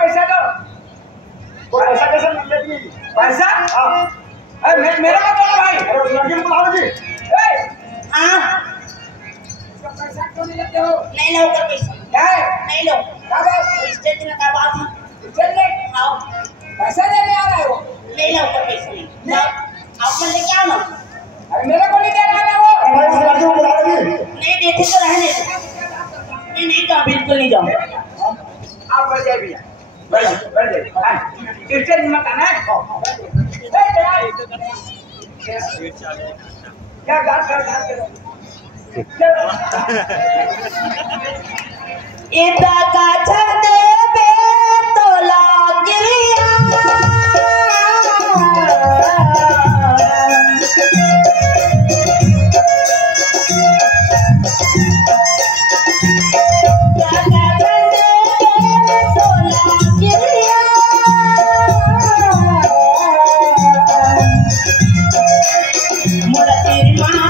पैसा दो। पैसा कैसे मिलेगी? पैसा? हाँ। अरे मेरा मत बोलो भाई। अरे उस लड़की को बुलाओ जी। हाँ। इसका पैसा क्यों नहीं लेते हो? नहीं लो कर पैसा। क्या है? नहीं लो। क्या बात? स्टेट में का बात है। चल ले। आओ। पैसा लेने आ रहे हो? नहीं लो कर पैसा नहीं। ना। आप मन लेके आओ ना। अरे मेरे को नहीं देना है वो। अरे भाई उस लड़की को बुलाओ जी। नहीं देते तो रहने दो। मैं नहीं जाऊँ, बिल्कुल नहीं जाऊँ। आप बढ़ जाए भैया। बढ़ जाए। स्टेज मत आना है। क्या गाल कर इता का छंद पे तोला गिरिया मोरा तेरी माँ